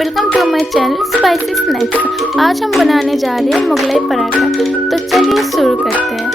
Welcome to my channel spicy snacks. आज हम बनाने जा रहे हैं मुगलाई पराठा। तो चलिए शुरू करते हैं।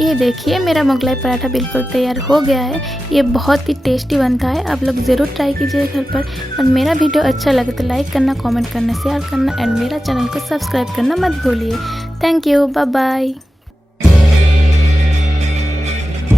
ये देखिए मेरा मुगलाई पराठा बिल्कुल तैयार हो गया है। ये बहुत ही टेस्टी बनता है, आप लोग ज़रूर ट्राई कीजिए घर पर। और मेरा वीडियो अच्छा लगे तो लाइक करना, कमेंट करना, शेयर करना एंड मेरा चैनल को सब्सक्राइब करना मत भूलिए। Thank you, bye bye.